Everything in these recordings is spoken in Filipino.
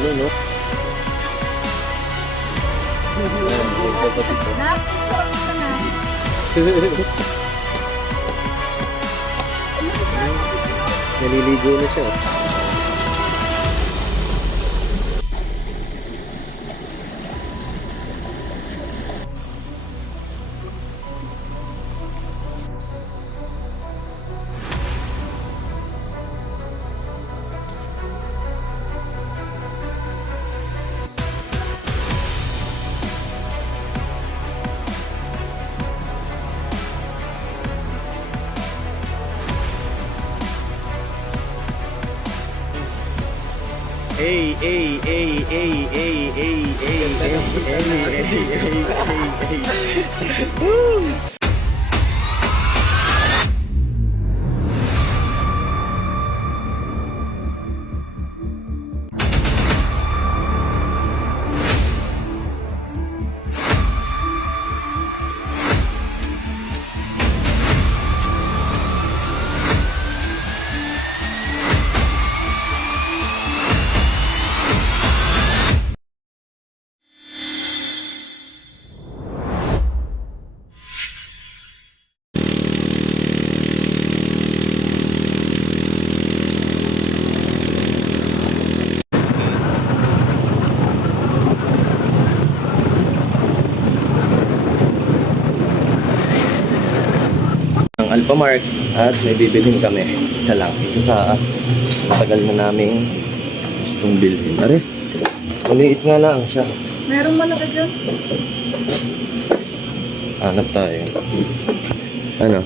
Ano, no? Naliligo na siya. Hey, hey, hey, hey, hey, hey, hey, hey, Woo! Alphamart at may bibilhin kami. Isa lang. Isa sa matagal na naming gustong bilhin. Are, maliit nga lang siya. Merong malaki dyan. Hanap tayo. Ano?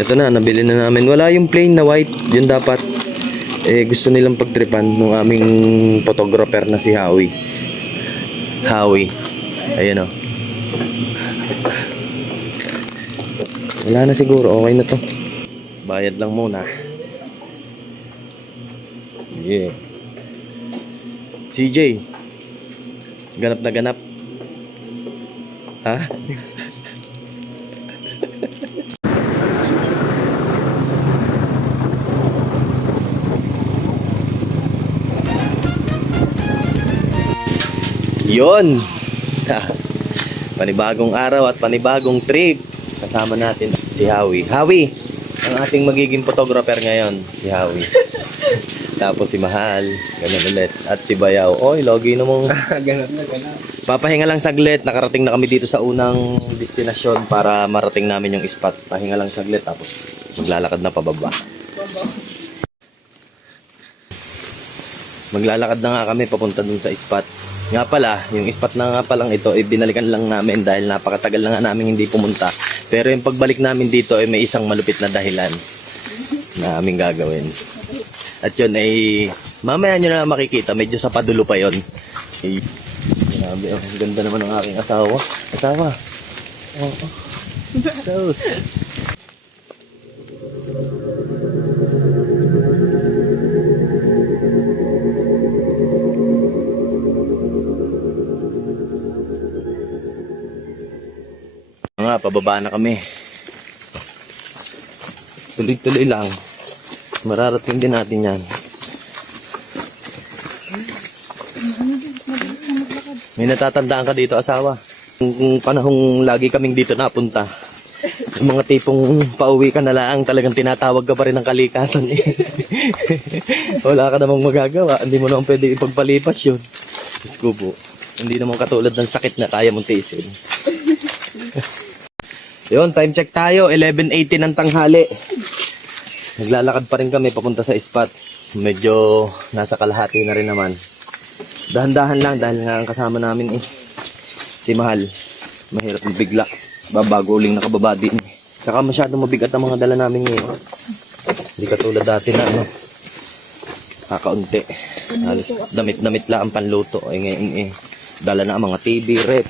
Ito na, nabili na namin. Wala yung plain na white. Yun dapat. Gusto nilang pagtripan ng aming photographer na si Howie. Howie. Ayan o. Wala na siguro, okay na to. Bayad lang muna. Yeah. CJ, ganap na ganap. Ha? Yon. Panibagong araw at panibagong trip. Kasama natin si Howie. Howie, ang ating magiging photographer ngayon, si Howie. Tapos si Mahal, ganun ulit. At si Bayaw. Oy, logi na mong. Ganap na, ganap. Papahinga lang saglit. Nakarating na kami dito sa unang destinasyon para marating namin yung spot. Pahinga lang saglit tapos maglalakad na pababa. Maglalakad na nga kami papunta dun sa spot. Nga pala, yung spot na nga palang ito, binalikan lang namin dahil napakatagal na nga namin hindi pumunta. Pero yung pagbalik namin dito ay may isang malupit na dahilan na aming gagawin. At yun ay mamaya nyo na makikita, medyo sa padulo pa yun. Grabe, ang ganda naman ng aking asawa. Asawa. Oh. Nga, pababa na kami. Tuloy-tuloy lang. Mararating din natin yan. May natatandaan ka dito, asawa? Kung panahong lagi kaming dito napunta, yung mga tipong pauwi ka na lang, talagang tinatawag ka pa rin ng kalikasan. Wala ka namang magagawa. Hindi mo naman pwede ipagpalipas yun. Diyos ko po. Hindi naman katulad ng sakit na kaya mong tiisin. Yun, time check tayo. 11:18 ng tanghali. Naglalakad pa rin kami papunta sa spot. Medyo nasa kalahati na rin naman. Dahan-dahan lang dahil nga ang kasama namin si Mahal. Mahirap mabigla. Babago uling nakababa din. Saka masyadong mabigat ang mga dala namin ngayon. Hindi katulad dati na kakaunti. Damit-damit lang ang panluto. Ngayon dala na ang mga TV, rep.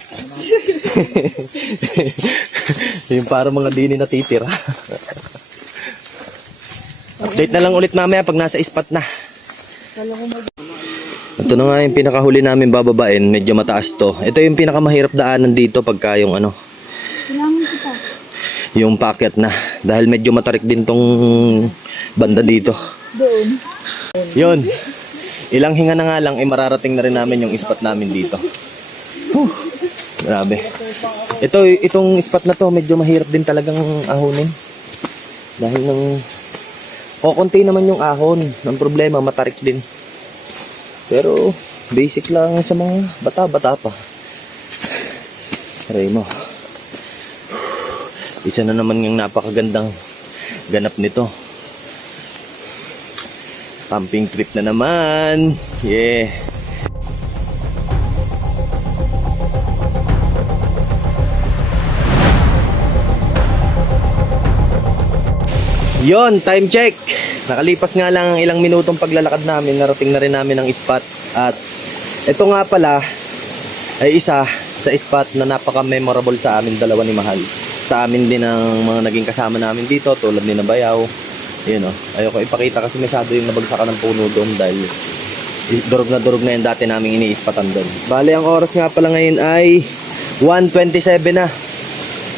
Yung para mga dini na titira. Update na lang ulit mamaya pag nasa spot na. Ito na nga yung pinakahuli namin bababain. Medyo mataas to. Ito yung pinakamahirap daanan dito pagka yung yung paakyat na. Dahil medyo matarik din tong banda dito. Doon. Yun. Ilang hinga na nga lang, mararating na rin namin yung spot namin dito. Whew, grabe. Itong spot na to, medyo mahirap din talagang ahonin. Dahil nang konti naman yung ahon. Ang problema, matarik din. Pero, basic lang sa mga bata-bata pa. Aray mo. Isa na naman yung napakagandang ganap nito. Camping trip na naman. Yeah. Yon, time check. Nakalipas nga lang ilang minutong paglalakad namin, narating na rin namin ang spot. At ito nga pala ay isa sa spot na napaka-memorable sa amin dalawa ni Mahal. Sa amin din ang mga naging kasama namin dito, tulad ni Nabayaw. Yun o, ayoko ipakita kasi masyado yung nabagsakan ng puno doon dahil durog na yung dati naming iniispatan doon. Bale, ang oras nga pala ngayon ay 1:27 na.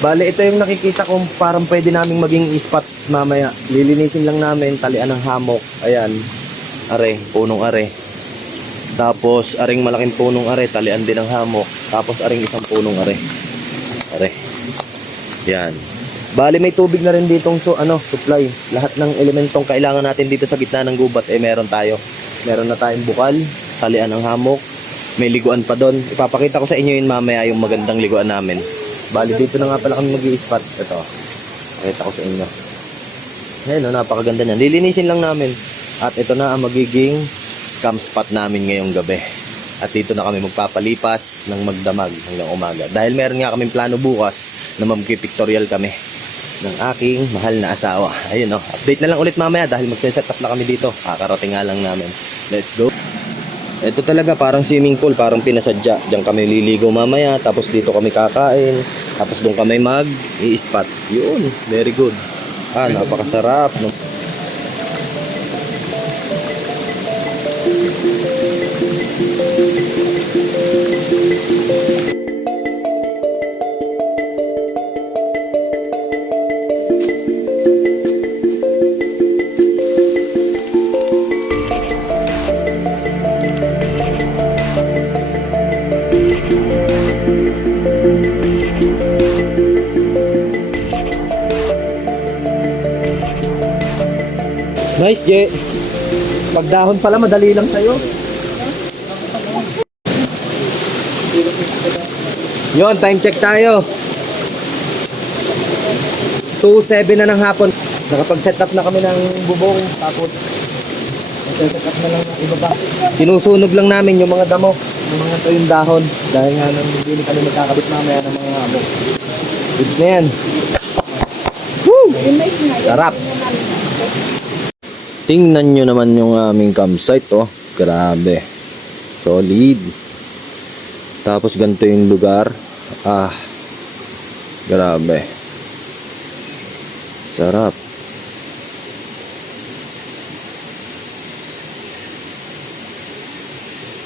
Bale, ito yung nakikita kong parang pwede naming maging spot mamaya. Lilinisin lang namin, talian ng hamok. Ayan, are, punong are. Tapos, aring malaking punong are, talian din ng hamok. Tapos, aring isang punong are. Are. Yan. Bale, may tubig na rin ditong supply. Lahat ng elementong kailangan natin dito sa gitna ng gubat, meron tayo. Meron na tayong bukal, talian ng hamok. May liguan pa doon. Ipapakita ko sa inyo yun mamaya yung magandang liguan namin. Bali, dito na nga pala kami mag-i-spot. Ito. Pakita ko sa inyo. Ayan, napakaganda niyan. Lilinisin lang namin. At ito na ang magiging camp spot namin ngayong gabi. At dito na kami magpapalipas ng magdamag hanggang umaga. Dahil meron nga kaming plano bukas na mag-pictorial kami ng aking mahal na asawa. Ayun update na lang ulit mamaya dahil mag-set up na kami dito. Kakarating nga lang namin. Let's go. Ito talaga parang swimming pool, parang pinasadya. Diyan kami liligo mamaya, tapos dito kami kakain, tapos doon kami mag-i-spot. Yun, very good. Napakasarap. Nice, Je. Pagdahon pala, madali lang sa'yo. Yon, time check tayo. 2:07 na ng hapon. Nakapag-set up na kami ng bubong. Tapos, set up na lang ng ibaba. Sinusunog lang namin yung mga damo. Yung mga tuyong dahon. Dahil nga nang hindi kami magkakabit mamaya ng mga hamok. Good na yan. Woo! Sarap. Tingnan nyo naman yung aming campsite, grabe, solid. Tapos ganito yung lugar, grabe, sarap.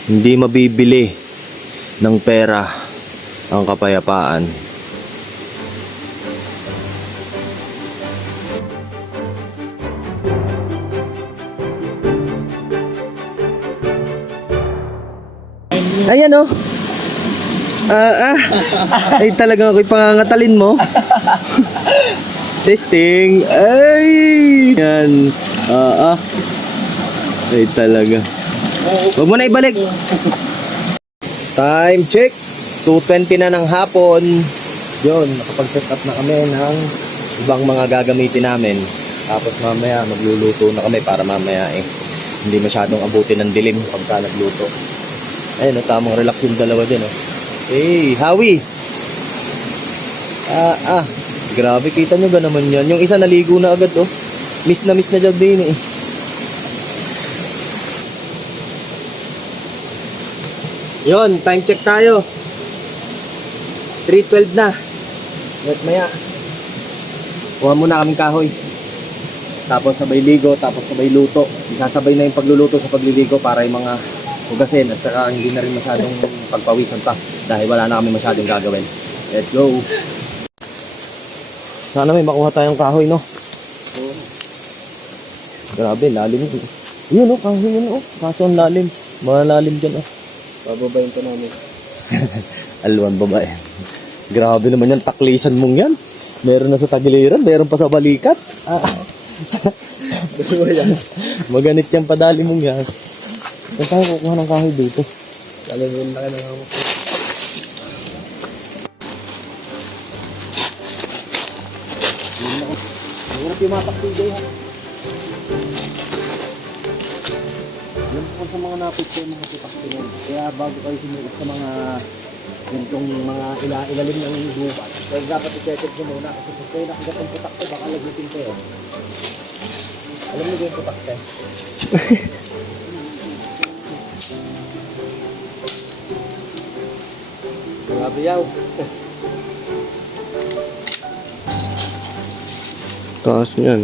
Hindi mabibili ng pera ang kapayapaan. Ayan ay talagang ako'y pangangatalin mo. Testing. Ay yan. Ay talaga. Huwag mo na ibalik. Time check. 2:20 na ng hapon. Yun, nakapag-set up na kami ng ibang mga gagamitin namin. Tapos mamaya magluluto na kami para mamaya hindi masyadong abutin ng dilim pagka nagluto. Ayun, tamang relax yung dalawa dyan. Hey, Howie! Grabe, kita nyo ba naman yan? Yung isa naligo na agad, Miss na dyan din, Yun, time check tayo. 3:12 na. Wait, maya. Kuha muna kaming kahoy. Tapos sabay ligo, tapos sabay luto. Isasabay na yung pagluluto sa pagliligo para yung mga hugasin at saka hindi na rin masyadong pagpawisan pa dahil wala na kami masyadong gagawin. Let's go! Sana may makuha tayong kahoy, no? Grabe, lalim. Yun oh, kahoy yun oh. Kaso ang lalim. Malalim dyan oh. Bababayin ko namin. Alwan babae. Grabe naman yan, taklisan mong yan. Meron na sa tagiliran, meron pa sa balikat. Maganit yan padali mong yan. Saan tayo kukuha ng kahoy dito? Alam mo yun, laki ng hamok. Hirap yung mataktigay ha. Alam ko sa mga napit ko yung mga tutak-tingin. Kaya bago kayo sumulot sa mga gantong mga ilalim ng gubat, kaya dapat i-check ko muna kasi kung kayo nakagat ng putak ko, baka lagutin kayo. Alam mo yung putak ko? Grabe yaw. Taas niyan.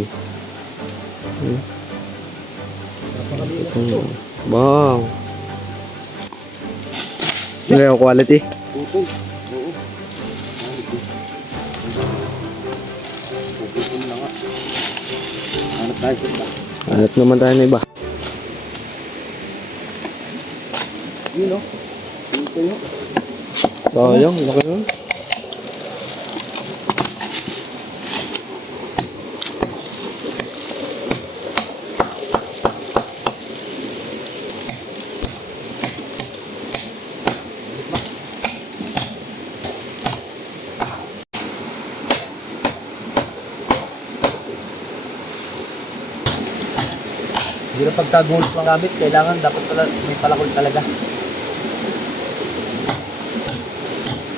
Bang. Ano yung quality? Puto. Oo. Puto na nga. Hanap tayo sa iba. Hanap naman tayo na iba. Yun o. Puto yun. Sayang, laki nun. Hindi na pagka-gold ng gamit, kailangan dapat pala may palakol talaga.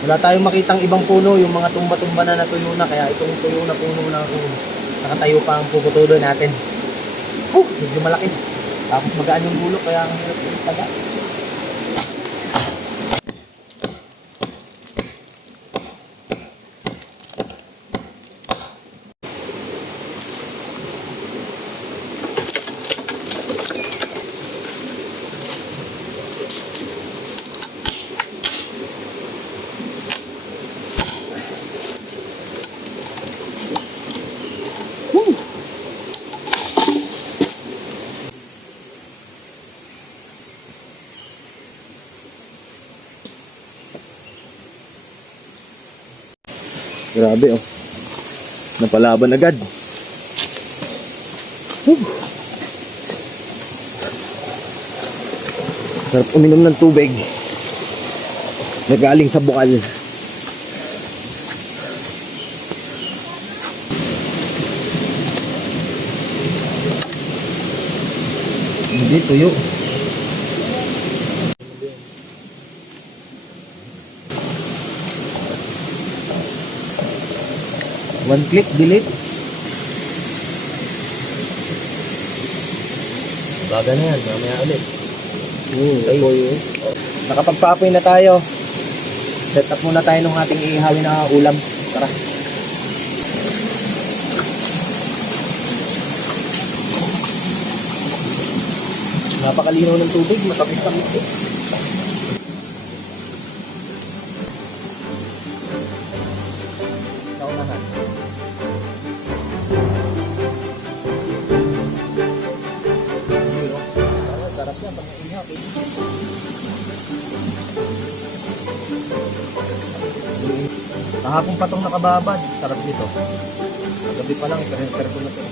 Wala tayong makitang ibang puno, yung mga tumba-tumba na natuyo na, kaya itong tuyo na puno na nakatayo pa ang puputulo natin. Medyo malaki. Tapos magaan yung bulok, kaya ang hirap yung taga. Grabe oh. Napalaban agad. Sarap uminom ng tubig na galing sa bukal. Hindi, tuyo. One click, delete. Baga na yan, mamaya ulit. Ayun. Nakapagpapoy na tayo. Set up muna tayo ng ating ihawin na ulam. Tara. Napakalinaw ng tubig, matamis-tamis eh. Naunahan. Sarap yan, pag ihaw. Kahapon pa itong nakababad, sarap dito. Gabi pa lang, pero ko na ito.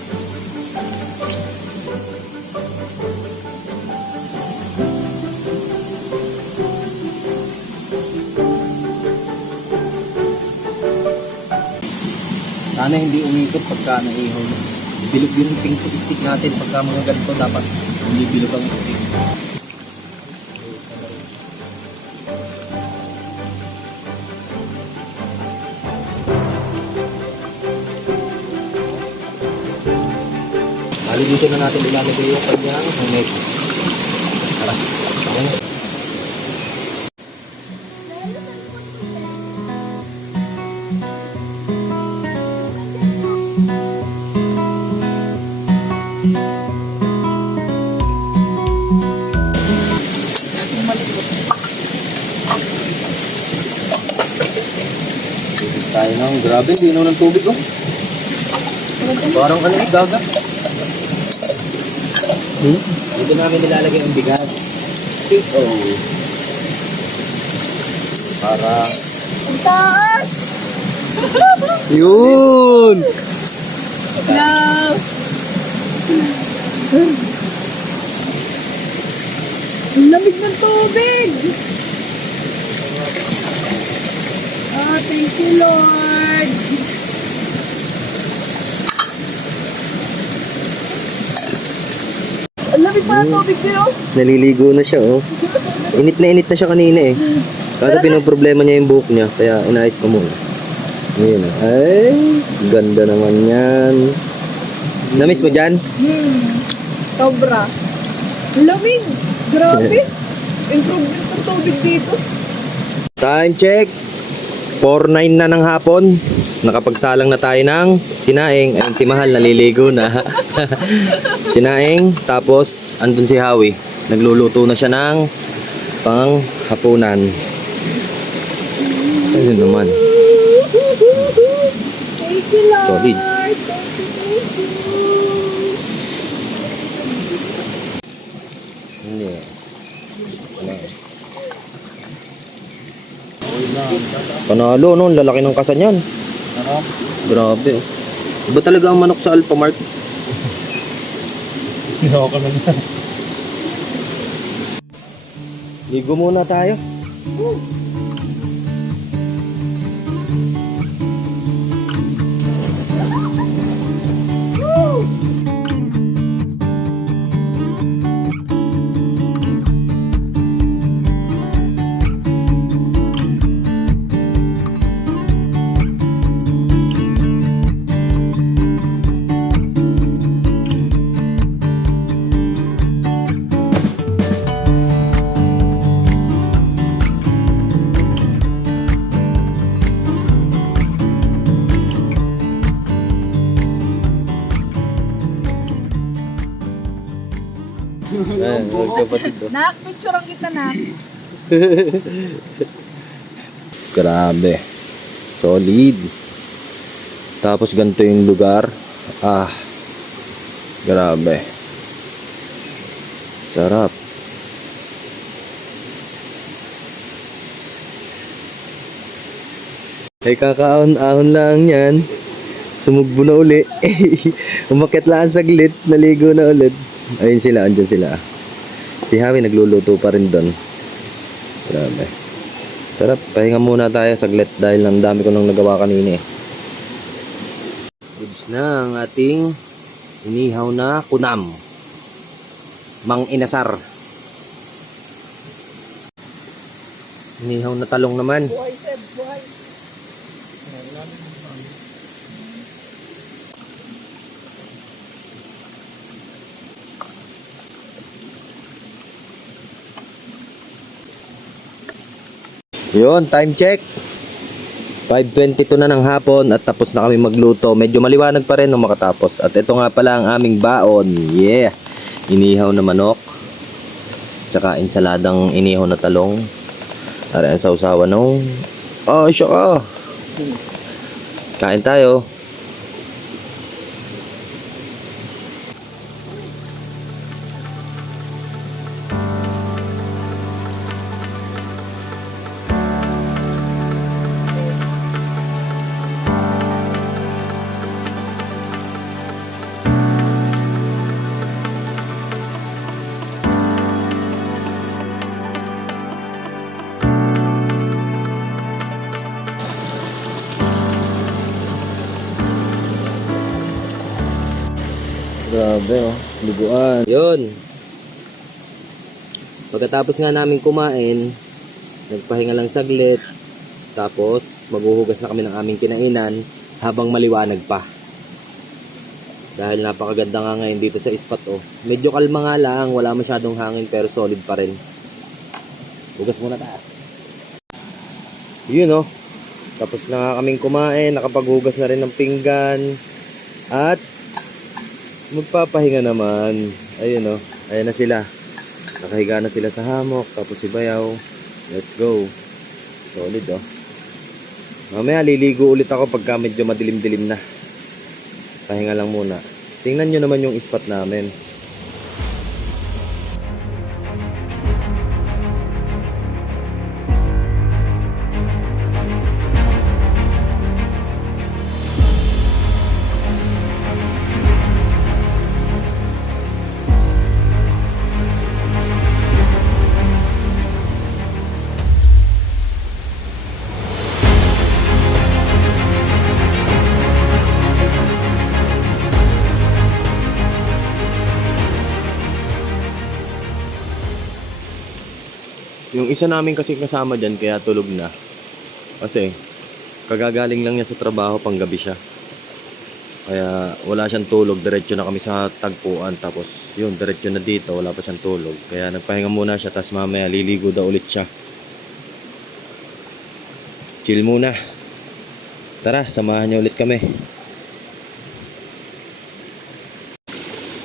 Sana hindi umikot pagka naihaw na. Bilog yung pink stick natin pagka mga ganito dapat hindi bilog ang stick. Bali dito na natin ilalagay yung kanyang net. Tara. Ayan. Tayo nang grabe, dino ng tubig oh. Parang ano dagat. Dito namin nilalagay ang bigas. Ito. Para Ang taas! Yun! Love! Ang lamig ng tubig! Thank you, Lord! Ang lamig pa ng tubig din, oh! naliligo na siya, oh. Init na siya kanina, eh. Kaso pinoproblema niya yung buhok niya, kaya inayos ko muna. Ayun, oh. Ay, ganda naman yan. Namiss mo dyan? Sobra. Ang lamig! Grabe! Improvement ng tubig dito. Time check. 4:09 na ng hapon. Nakapagsalang na tayo ng sinaing. Ayun si Mahal, naliligo na. Sinaing. Tapos, andun si Howie. Nagluluto na siya ng pang hapunan. Ayun naman. Thank you, Lord! Solid. Thank you, thank you! Hindi. Panalo, no? Lalaki ng kasa niyan. Grabe, oh. Iba talaga ang manok sa Alphamart. Ligo muna tayo. Ayan, magkapatid, oh. Nak, picturean kita, Nak. Grabe. Solid. Tapos ganito yung lugar. Ah. Grabe. Sarap. Ay kakaahon-ahon lang yan. Sumugbo na uli. Umakyat lang saglit. Naligo na ulit. Ayun sila, andyan sila. Si Javi nagluluto pa rin doon. Grabe. Sarap, pahinga muna tayo saglit dahil ang dami ko nang nagawa kanina, eh. Goods na ang ating inihaw na kunam. Mang inasar. Inihaw na talong naman. Buhay, Seb, buhay. Yun, time check. 5:22 na ng hapon at tapos na kami magluto. Medyo maliwanag pa rin nung makatapos. At ito nga pala ang aming baon. Yeah. Inihaw na manok. Tsaka insaladang inihaw na talong. Para ang sausawan nung... Oh, siya ka. Kain tayo. Grabe, oh. Liguan. Yun. Pagkatapos nga namin kumain, nagpahinga lang saglit. Tapos, maghuhugas na kami ng aming kinainan habang maliwanag pa. Dahil napakaganda nga ngayon dito sa spot, oh. Medyo kalma nga lang, wala masyadong hangin pero solid pa rin. Hugas muna tayo. Yun, oh. Tapos na nga kaming kumain, nakapaghugas na rin ng pinggan. At magpapahinga naman. Ayun, oh. Ayan na sila. Nakahiga na sila sa hamok. Tapos si Bayaw. Let's go. Solid, oh. Mamaya liligo ulit ako pagka medyo madilim-dilim na. Pahinga lang muna. Tingnan nyo naman yung spot namin. Yung isa namin kasi kasama dyan, kaya tulog na. Kasi, kagagaling lang niya sa trabaho, panggabi siya. Kaya wala siyang tulog, diretso na kami sa tagpuan. Tapos yun, diretso na dito, wala pa siyang tulog. Kaya nagpahinga muna siya, tapos mamaya liligo daw ulit siya. Chill muna. Tara, samahan niyo ulit kami.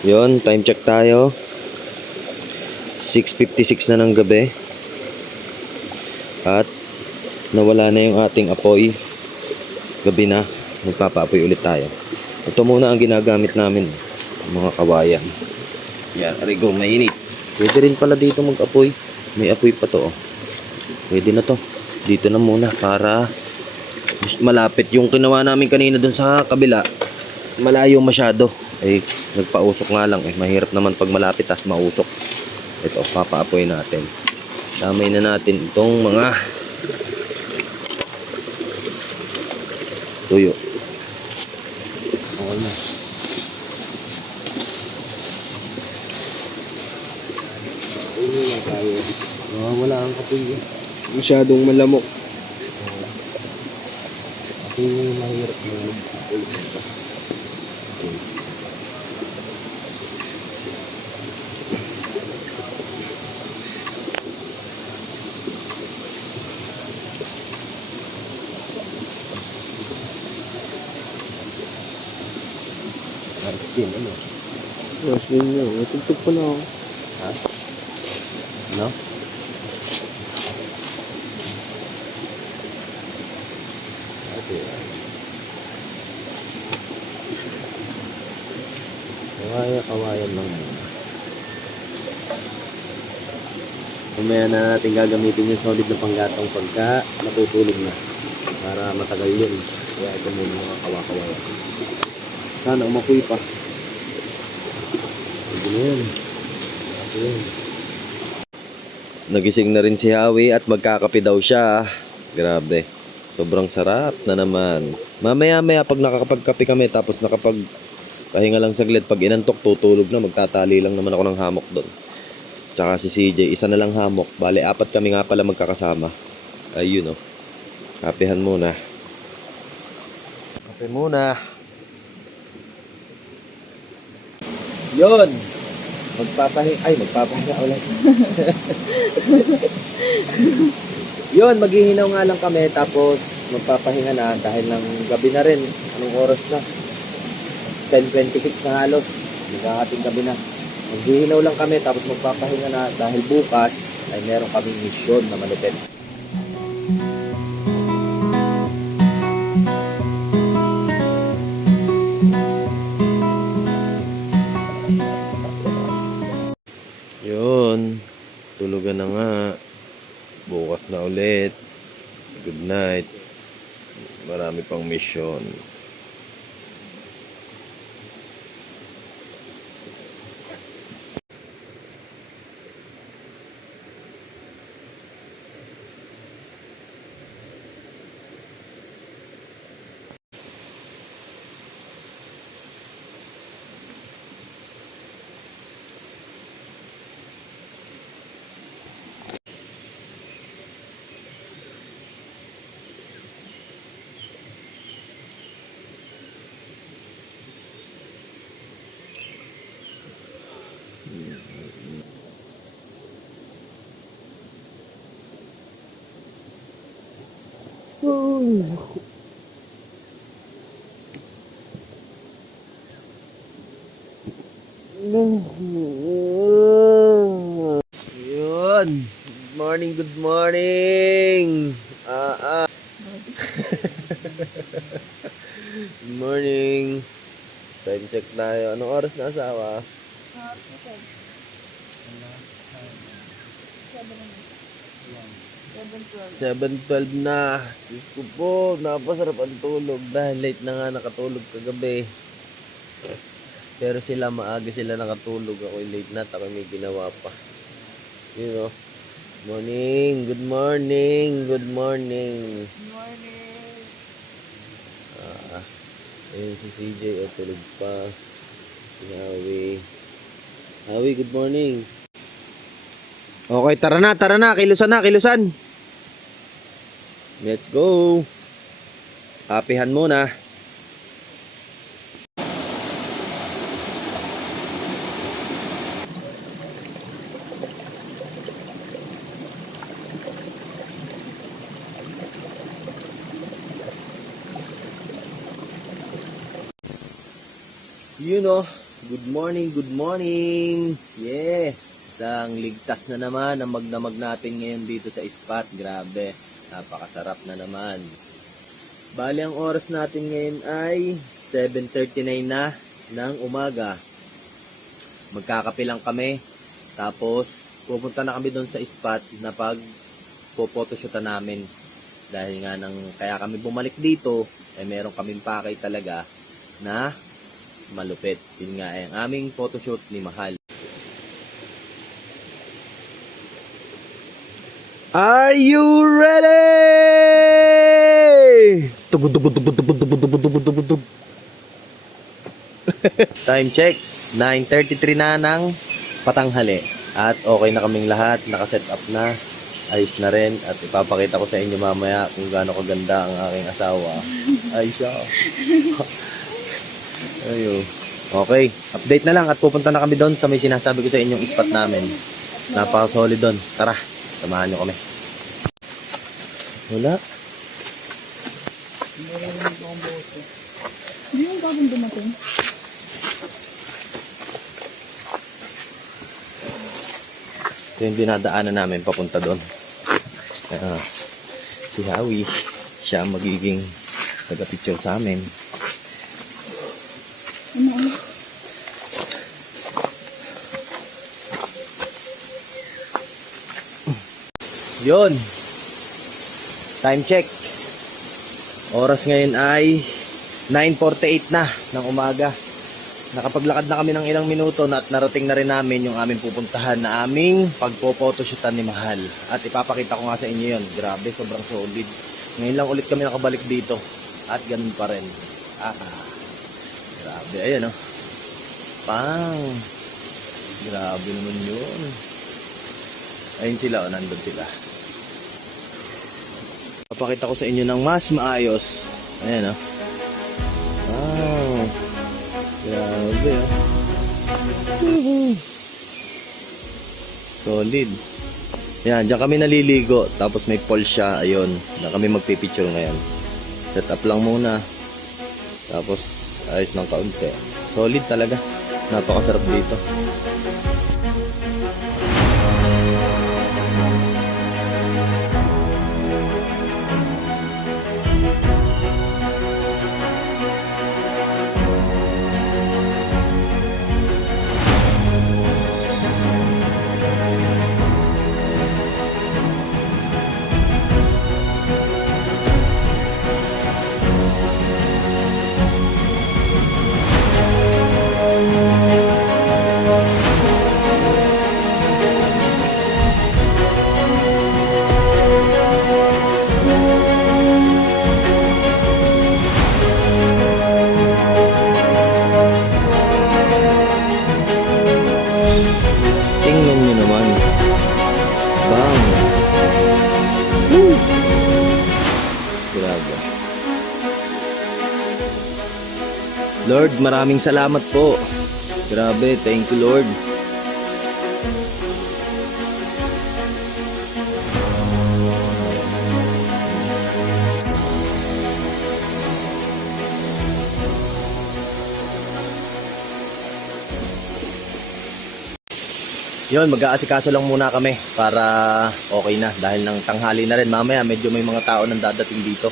Yun, time check tayo. 6:56 na ng gabi. At nawala na yung ating apoy. Gabi na, magpapaapoy ulit tayo. Ito muna ang ginagamit namin, mga kawayan. Yan, arigo, mainit. Pwede rin pala dito mag-apoy. May apoy pa to, oh. Pwede na to. Dito na muna para malapit. Yung kinawa namin kanina dun sa kabila, malayo masyado. Eh, nagpausok nga lang. Eh, mahirap naman pag malapit tas mausok. Ito, papaapoy natin. Damay na natin itong mga tuyo. Okay na. Ulo lang tayo. Wala ang kapoy. Masyadong malamok. Ito yung mahirap na mag-apoy. Din, ano? Mas din nyo. Natugtog pa na ako. Ha? Ano? Okay. Kawayan lang muna. Mamaya na natin gagamitin yung solid na panggatong pagka natutulog na. Para matagal yun. Kaya ito muna mga kawayan. Sana umapoy pa. Pwede na yan. Ayan. Nagising na rin si Hawi at magkakape daw siya. Grabe. Sobrang sarap na naman. Mamaya-maya pag nakakapagkape kami tapos nakapagpahinga lang saglit, pag inantok tutulog na, magtatali lang naman ako ng hamok doon. Tsaka si CJ, isa na lang hamok. Bale, 4 kami nga pala magkakasama. Ayun, oh. Kapehan muna. Kape muna. Yun. Magpapahinga ulit. Yun, maghihinaw nga lang kami tapos magpapahinga na dahil ng gabi na rin. Anong oras na? 10:26 na halos. Magkakating gabi na. Maghihinaw lang kami tapos magpapahinga na dahil bukas ay meron kaming mission na malupit. Yun, tulugan na nga. Bukas na ulit. Good night. Marami pang mission. Yun. Good morning, good morning. Good morning. Time check tayo. Anong oras na asawa? 7:12 na. Diyos ko po, napasarap ang tulog dahil late na nga nakatulog kagabi. Pero sila maaga sila nakatulog. Ako late na, ako may ginawa pa. You know. Morning, good morning, good morning. Good morning. Ayun si CJ, tulog pa. Si Hawi. Hawi, good morning. Okay, tara na, kilusan. Let's go. Apihan muna. Good morning. Yeah. Isang ligtas na naman ang magdamag natin ngayon dito sa spot. Grabe, napakasarap na naman. Bali, ang oras natin ngayon ay 7:39 na ng umaga. Magkakape lang kami. Tapos, pupunta na kami doon sa spot na pag po-photoshoota namin. Dahil nga kaya kami bumalik dito, meron kaming pakay talaga na malupit. Yun nga ang aming photoshoot ni Mahal. Are you ready? Time check, 9:33 na ng patanghali. At okay na kaming lahat, nakaset up na, ayos na rin. At ipapakita ko sa inyo mamaya kung gaano kaganda ang aking asawa. Ay siya. Ayun. Okay, update na lang at pupunta na kami doon sa may sinasabi ko sa inyong spot namin. Napaka-solid doon. Tara, samahan nyo kami. Wala. Hindi yung bagong dumating. Ito yung dinadaanan namin papunta doon. Si Howie, siya ang magiging taga-picture sa amin. Ano? Yun. Time check. Oras ngayon ay 9:48 na ng umaga. Nakapaglakad na kami ng ilang minuto at narating na rin namin yung aming pupuntahan na aming pagpo-photoshootan ni Mahal. At ipapakita ko nga sa inyo yun. Grabe, sobrang solid. Ngayon lang ulit kami nakabalik dito. At ganun pa rin. Grabe, ayan o. Pang. Grabe naman yun. Ayun sila o, nandun sila. Papakita ko sa inyo ng mas maayos. Ayan o. Wow. Grabe o. Solid. Yan, dyan kami naliligo. Tapos may pole siya. Ayun, na kami magpipicture ngayon. Set up lang muna. Tapos ayos ng kaunti. Solid talaga. Napakasarap dito. Tingnan nyo naman. Bang. Grabe. Lord, maraming salamat po. Grabe, thank you Lord. Yun, mag-aasikaso lang muna kami para okay na dahil ng tanghali na rin. Mamaya medyo may mga tao nang dadating dito.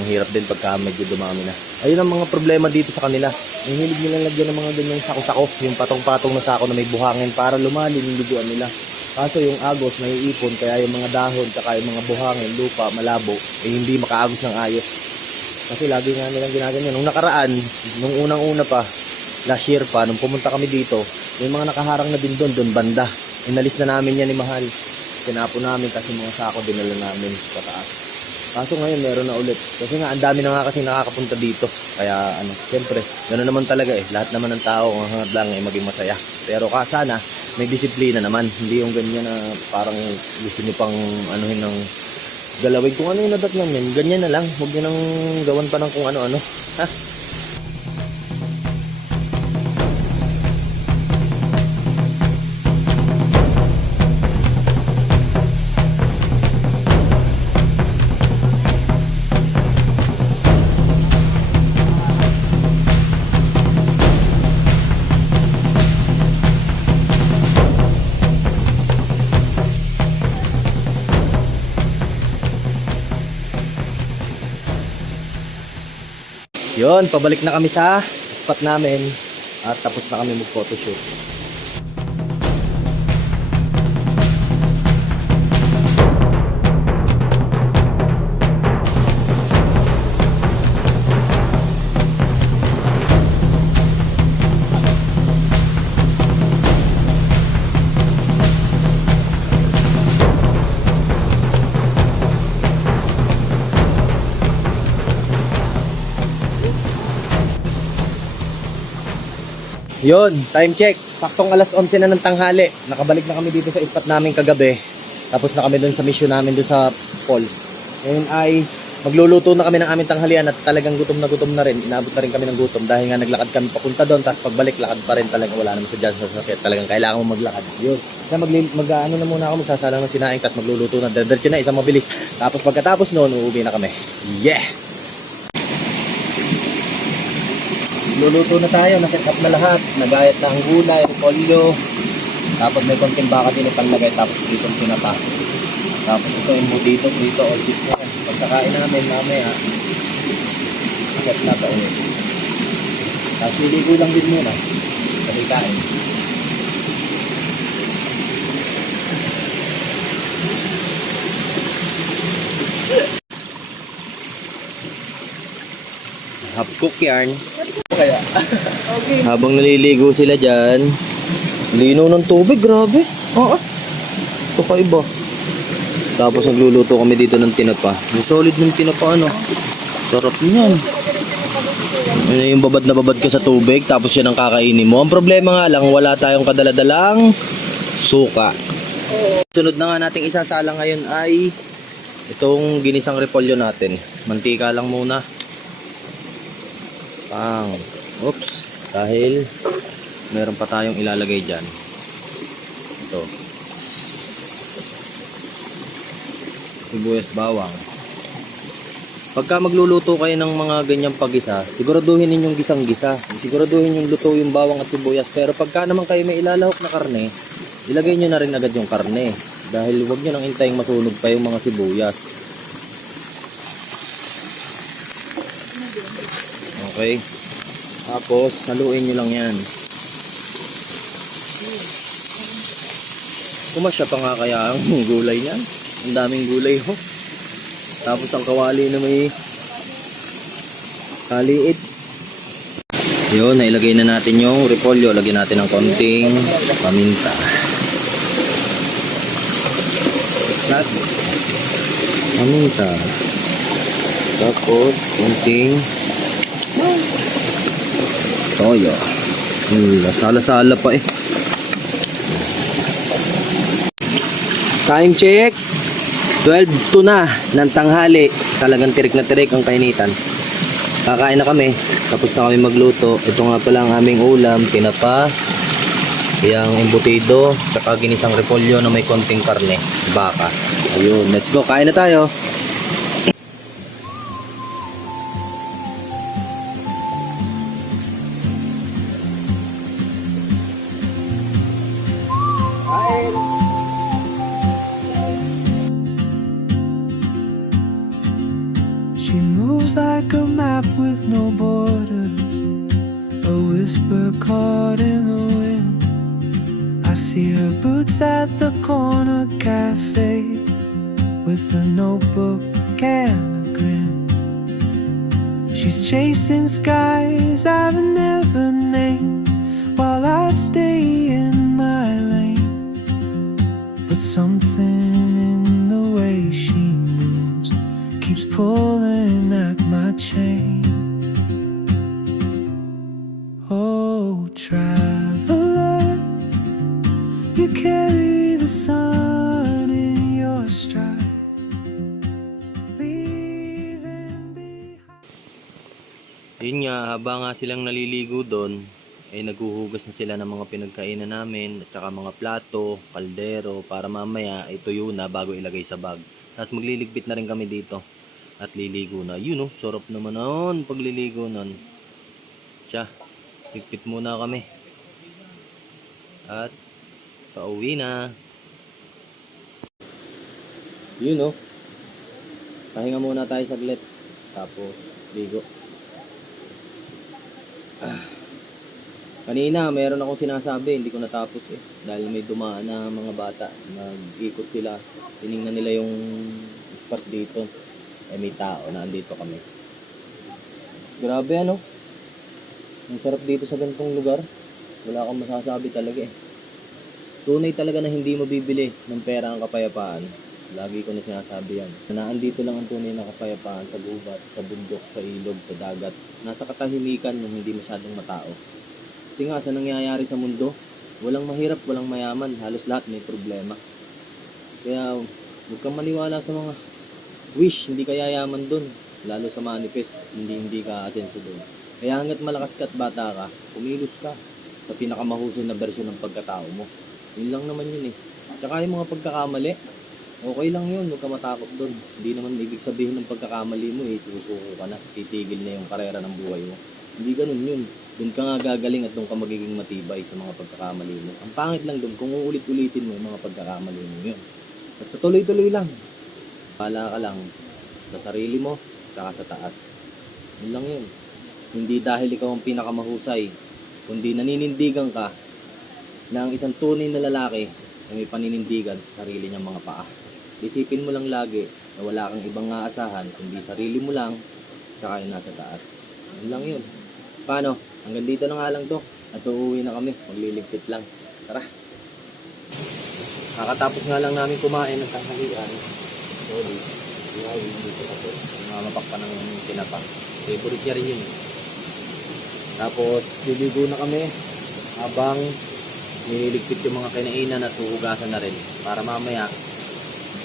Ang hirap din pagka medyo dumami na. Ayun ang mga problema dito sa kanila. Ang hilig nilang lagyan ng mga ganyang sako-sako, yung patong-patong na sako na may buhangin para lumalim yung luguan nila. Kaso yung agos may ipon, kaya yung mga dahon tsaka yung mga buhangin, lupa, malabo, hindi makaagos ng ayos. Kasi lagi nga nilang ginaganyan. Nung nakaraan, nung unang-una pa, last year pa, nung pumunta kami dito, may mga nakaharang na din doon banda. Inalis na namin yan ni Mahal. Tinapo namin kasi mga sako dinala namin sa taas. Kaso ngayon meron na ulit. Kasi nga ang dami na nga kasi nakakapunta dito. Kaya siyempre, gano'n naman talaga eh. Lahat naman ng tao ang hangad lang ay maging masaya. Pero sana may disiplina naman. Hindi yung ganyan na parang gusto nyo pang anuhin ng galawin. Kung ano yung nadatnan yan, ganyan na lang. Huwag nyo nang gawan pa ng kung ano-ano. Ha? Yun, pabalik na kami sa spot namin at tapos na kami mag-photoshoot. Yun, time check. Saktong alas 11 na ng tanghali. Nakabalik na kami dito sa spot namin kagabi. Tapos na kami dun sa mission namin dun sa falls. Ngayon ay magluluto na kami ng aming tanghalian at talagang gutom na rin. Inabot na rin kami ng gutom dahil nga naglakad kami papunta doon. Tapos pagbalik, lakad pa rin talaga. Wala naman sa dyan sa sakit. Talagang kailangan mo maglakad. Yun. Kaya mag-ano na muna ako, magsasalang ng sinaing. Tapos magluluto na. Diretso na, isang mabilis. Tapos pagkatapos noon, uuwi na kami. Yeah! Luluto na tayo, na-set up na lahat. Nagayat na ang gulay, repolyo. Tapos may konting baka din ipanlagay. Tapos dito ang pinata. Tapos ito yung dito, all this na. Pagkakain namin mamaya, set na ito ulit. Tapos liligo lang din muna. Kasi kain. Half cook yarn. Kaya habang naliligo sila dyan, lino ng tubig, grabe. Oo. Ito pa iba. Tapos nagluluto kami dito ng tinapa. Yung solid ng tinapa, sarap niyan. Yung babad na babad ka sa tubig, tapos yan ang kakainin mo. Ang problema nga lang, wala tayong kadaladalang suka. Sunod na nga nating isasalang ngayon ay itong ginisang repolyo natin. Mantika lang muna. Oops, dahil meron pa tayong ilalagay dyan. Ito, sibuyas, bawang. Pagka magluluto kayo ng mga ganyang pagisa, siguraduhin ninyong gisang-gisa. Siguraduhin yung luto yung bawang at sibuyas. Pero pagka naman kayo may ilalahok na karne, ilagay nyo na rin agad yung karne. Dahil huwag nyo nang intaying masunog pa yung mga sibuyas. Okay. Tapos, haluin nyo lang yan. Kumasya pa nga kaya ang gulay niyan. Ang daming gulay ho. Tapos ang kawali na may kaliit. Yun, nailagay na natin yung repolyo. Lagyan natin ng konting paminta. Paminta. Tapos, konting toyo. Sala-sala pa eh. Time check. 12 to na ng tanghali. Talagang tirik na tirik ang kainitan. Kakain na kami. Tapos na kami magluto. Ito nga pala ang aming ulam. Tinapa, yung embutido, saka ginisang repolyo na may konting karne. Baka. Ayun. Let's go. Kain na tayo. She moves like a map with no borders, a whisper caught in the wind. I see her boots at the corner cafe with a notebook and a grin. She's chasing skies I've never named while I stay in my lane. But something in the way she moves keeps pulling at my chain. Oh, traveler, you carry the sun in your stride, leaving behind. Yun nga, habang nga silang naliligo doon, ay naghuhugas na sila ng mga pinagkainan namin at saka mga plato, kaldero para mamaya ay tuyo na bago ilagay sa bag. Tapos magliligpit na rin kami dito at liligo na. Yun oh, sarap naman nun pagliligo nun. Tiya, ligpit muna kami. At pauwi na. Yun oh. Pahinga muna tayo saglit. Tapos ligo. Kanina, meron akong sinasabi, hindi ko natapos eh. Dahil may dumaan na mga bata. Nag-ikot sila. Tiningnan nila yung spot dito. Eh, may tao na andito kami. Grabe ano. Ang sarap dito sa ganitong lugar. Wala akong masasabi talaga eh. Tunay talaga na hindi mo bibili ng pera ang kapayapaan. Lagi ko na sinasabi yan. Naandito lang ang tunay na kapayapaan sa gubat, sa bundok, sa ilog, sa dagat. Nasa katahimikan yung hindi masyadong matao. Kasi nga, sa nangyayari sa mundo, walang mahirap, walang mayaman, halos lahat may problema. Kaya, huwag kang maniwala sa mga wish, hindi ka yayaman dun. Lalo sa manifest, hindi ka asenso dun. Kaya hanggat malakas ka at bata ka, kumilos ka sa pinakamahusay na bersyon ng pagkatao mo. Yun lang naman yun eh. Tsaka yung mga pagkakamali, okay lang yun, huwag ka matakot dun. Hindi naman ibig sabihin ng pagkakamali mo eh, susuko ka na, titigil na yung karera ng buhay mo. Hindi ganun yun. Doon ka nga gagaling at doon ka magiging matibay sa mga pagkakamali mo. Ang pangit lang doon kung uulit-ulitin mo yung mga pagkakamali mo yun. Basta tuloy-tuloy lang. Pala ka lang sa sarili mo, saka sa taas. Yun lang yun. Hindi dahil ikaw ang pinakamahusay, kundi naninindigan ka na ang isang tunay na lalaki na may paninindigan sa sarili niyang mga paa. Isipin mo lang lagi na wala kang ibang aasahan, kundi sarili mo lang, saka yung nasa taas. Yun lang yun. Paano? Hanggang dito na nga lang to. At uuwi na kami. Magliligpit lang. Tara. Kakatapos nga lang namin kumain ng tanghalian. Sorry. Hindi ko kasi. Namapak pa ng tinapa. Favorite niya rin yun eh. Tapos, liligo na kami. Habang nililigpit yung mga kinainan at huhugasan na rin. Para mamaya,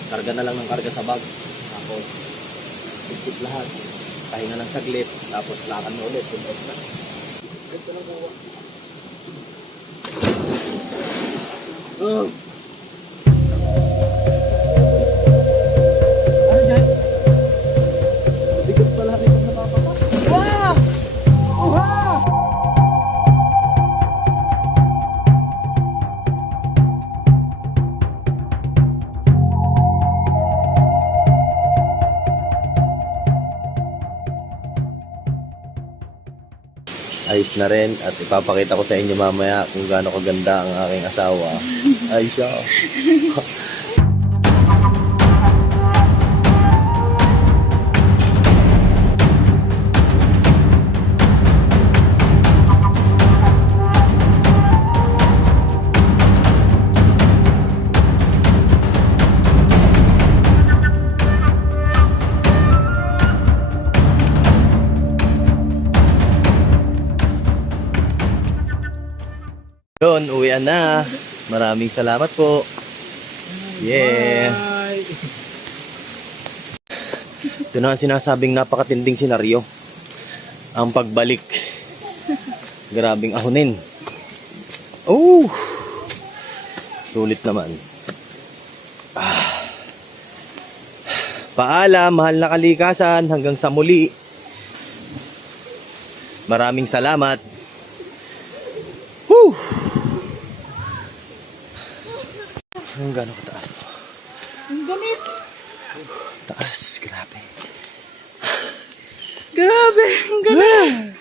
karga na lang ng karga sa bag. Tapos, ligpit lahat. Pahinga ng saglit, tapos lakad na ulit. Ito lang gawa. Ano dyan? Bigat pala rin pag napapapas. Wow! Wow! Ayos na rin at ipapakita ko sa inyo mamaya kung gaano kaganda ang aking asawa. Ay siya. Yun, uwian na. Maraming salamat po. Yeah. Ito na ang sinasabing napakatinding senaryo. Ang pagbalik. Grabing ahonin. Oh! Sulit naman. Paalam, mahal na kalikasan. Hanggang sa muli. Maraming salamat. Woo! Ang gano'n kataas to? Ang ganit. Taas, grabe. Grabe, ang ganit.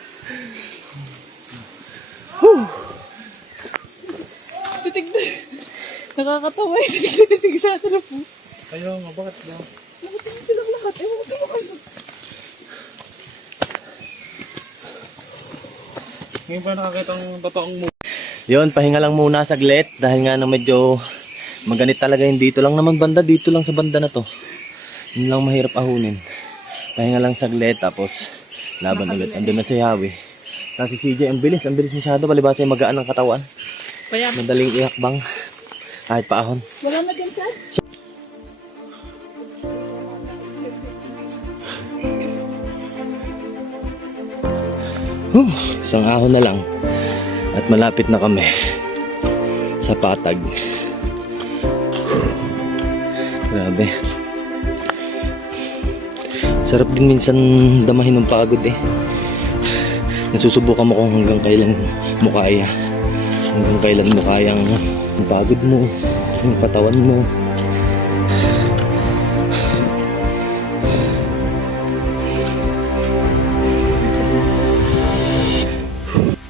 Titig-titig. Nakakatawa yung titig-titig sa atin na po. Ayaw nga, bakit ba? Nakatitig silang lahat. Ewan ko sino kayo. Ngayon ba nakakita ang totoong mo? Yun, pahinga lang muna saglit dahil nga na medyo maganit talaga yung dito lang naman banda, dito lang sa banda na to. Yun lang mahirap ahunin. Pahinga lang saglit, tapos laban ulit. Andun na si Yawi. Tapos si CJ, ang bilis masyado. Palibasa yung magaan ng katawan. Kaya, Madaling ihakbang. Kahit paahon. wala na din sir. Isang ahon na lang. At malapit na kami sa patag. Grabe. Sarap din minsan damahin ng pagod eh. Nasusubukan mo kung hanggang kailan mo kaya. Hanggang kailan mo kayang yung pagod mo, yung katawan mo.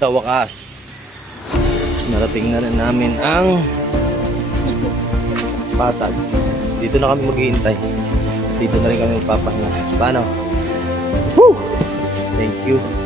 Sa wakas, narating na rin namin ang patag. Dito na kami maghihintay. Dito na rin kami magpapahinga. Paano? Woo! Thank you.